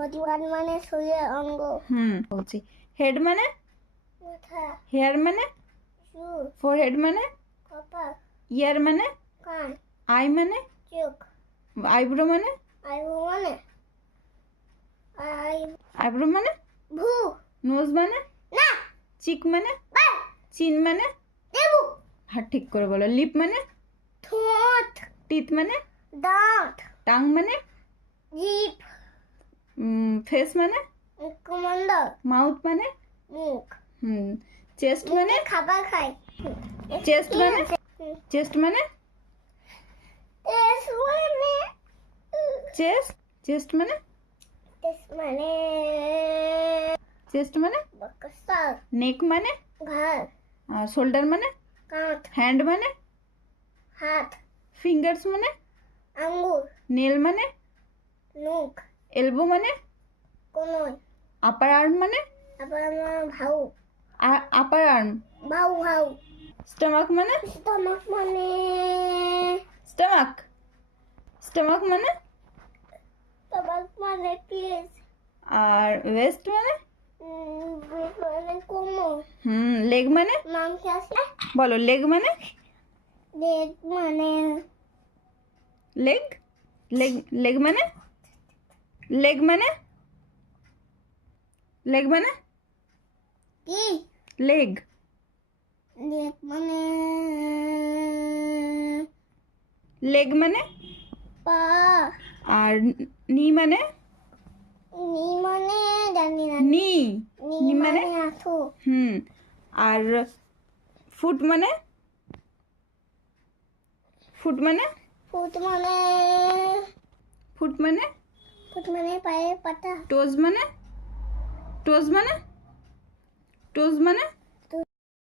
Bodyguard মানে শরীরের অঙ্গ। বলছি। হেড মানে? মাথা। হেয়ার মানে? চুল। ফোরহেড মানে? কপাল। ইয়ার মানে? কান। আই মানে? চোখ। আইব্রো মানে? আইব্রো মানে আইব্রো মানে? ভু। নোজ মানে? না। চিক মানে? বাল। চিন মানে? দেবু। হ্যাঁ, ঠিক করে বলো। লিপ মানে? ঠোঁট। টিথ মানে? দাঁত। টাং মানে? জিভ। ফেস মানে? মুখমণ্ডল। মাউথ মানে? মুখ। চেস্ট মানে? খাবার খাই। চেস্ট মানে? চেস্ট মানে? চেস্ট। চেস্ট মানে? মানে চেস্ট মানে? বক্সার। নেক মানে? ঘাড়। শোল্ডার মানে? কাঁধ। হ্যান্ড মানে? হাত। ফিঙ্গার্স মানে? আঙ্গুর। নেল মানে? নখ। এলবো মানে? কোনোই। আপার আর্ম মানে? আবার আমার ভাউ। আপার আর্ম। ভাউ ভাউ। স্টমাক মানে? স্টমাক মানে স্টমাক। স্টমাক মানে? স্টমাক মানে পিস। আর ওয়েস্ট মানে? মানে কোমর। লেগ মানে? মাংস আছে। বলো, লেগ মানে? লেগ মানে লেগ। লেগ। লেগ মানে? লেগ মানে? লেগ মানে? কি? লেগ। লেগ মানে লেগ মানে? পা। আর নি মানে? নি মানে জানি না। নি। নি মানে হাঁটু। আর ফুট মানে? ফুট মানে? ফুট মানে ফুট মানে? ফুট মানে পায়ের পাতা। টোজ মানে? টোজ মানে? টোজ মানে?